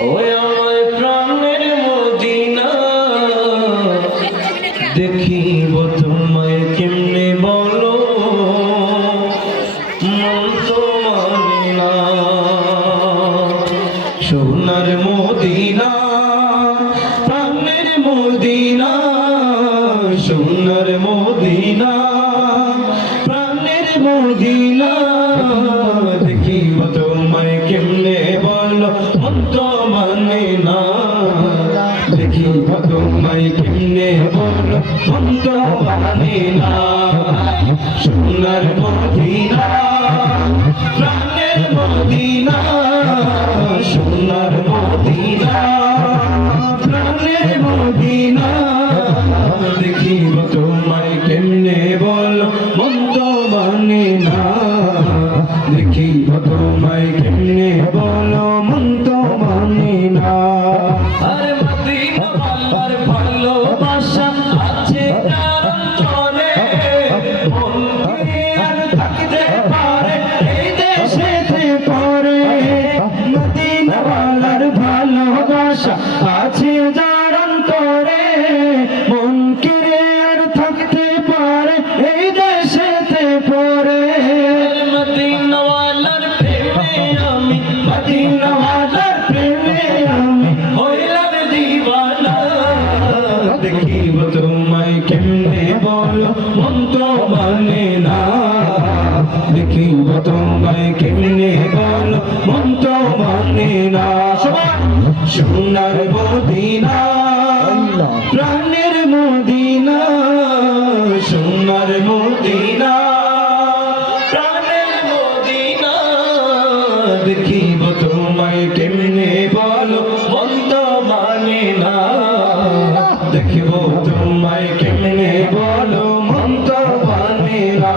ওই আমার প্রাণের মদিনা দেখিব তোমায় কেমনে বলো মন তো মানে না সোনার মদিনা প্রাণের মদিনা সোনার মদিনা প্রাণের মদিনা দেখিব তোমায় কেমনে বলো মন তো মানে না দেখিব তোমায় কেমনে বলো মন তো মানে না সোনার মদিনা প্রাণের মদিনা সোনার মদিনা প্রাণের মদিনা দেখিব তোমায় কেমনে বলো মন তো মানে না দেখিব তোমায় কেমনে বলো মন তো মানে না আরে মদিনা আল্লাহর ভালোবাসা আছে তার অন্তরে মন কি আর থাকতে পারে এই দেশেতে পরে মদিনা আল্লাহর ভালোবাসা আছে যার অন্তরে মন কি আর থাকতে পারে এই দেশেতে পরে মদিনা আল্লাহর প্রেমে আমি মদিনা আল্লাহর প্রেমে আমি হইলাম দিওয়ানা দেখিব তোমায় কেমনে বলো মন তো মানে না দেখিব তোমায় কেমনে বলো মন তো মানে না সোনার মদিনা প্রাণের মদিনা সোনার মদিনা প্রাণের মদিনা দেখিব তোমায় কেমনে বলো মন তো মানে না দেখিব তোমায় কেমনে বলো মন তো মানে না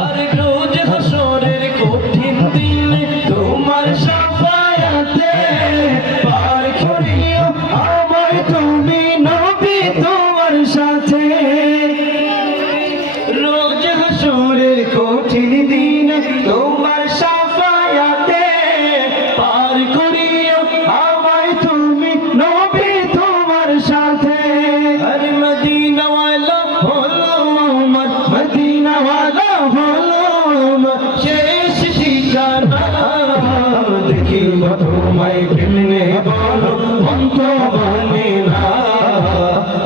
আরে রোজ হাসরের কঠিন দিনে তোমার শাফায়াতে পার করিও আমায় তুমি নবী তোমার সাথে রোজ হাসরের কঠিন দিনে তোমার শাফায়াতে পার করিও আমায় তুমি নবী তোমার সাথে আরে মদিনা ওয়ালা হলো আমার মদিনা ওয়ালা হলো আমার শেষ ঠিকানা দেখিব তোমায় কেমনে বলো মন তো মানে না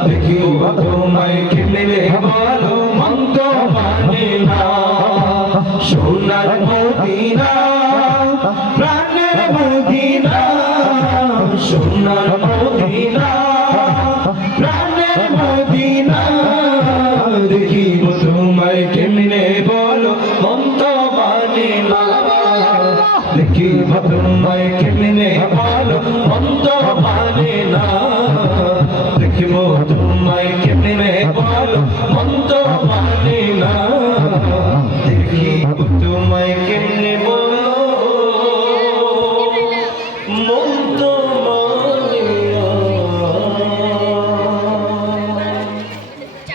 দেখিব তোমায় কেমনে বলো মন তো মানে না সোনার মদিনা প্রাণের মদিনা সোনার মদিনা